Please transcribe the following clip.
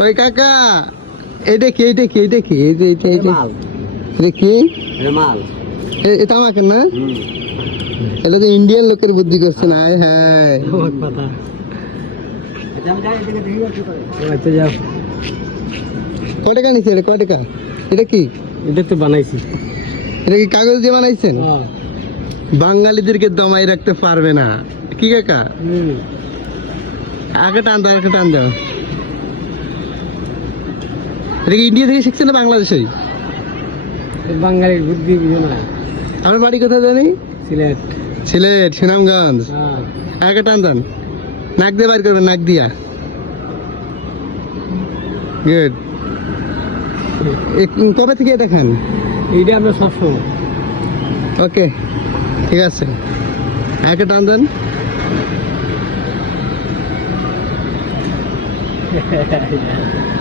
ওই কাকা এটা কি এটা কি এটা কি এই যে এটা এটা এটা কি এ- এটা আমাকে না? এটা তো ইন্ডিয়ান লোকের বুদ্ধি করছে না হ্যাঁ। আচ্ছা যাও। নিছে এটা? কয় টাকা? এটা কি? এটা তো বানাইছি। এটা কি কাগজ দিয়ে বানাইছেন? বাঙালিদেরকে দমাই রাখতে পারবে না। কি কাকা? আগে টান দাও আগে টান দাও। এটা কি ইন্ডিয়া থেকে শিখছে না বাংলাদেশে বাঙালির বুদ্ধি বুঝো না। আমার বাড়ি কোথায় জানি? সিলেট। সিলেট সুনামগঞ্জ। হ্যাঁ। আগে টান দেন। নাক দিয়ে বাইর করবেন নাক দিয়া। গুড কবে থেকে এটা খান? এইটা আমরা সবসময় ওকে ঠিক আছে। আগে টান দেন। yeah.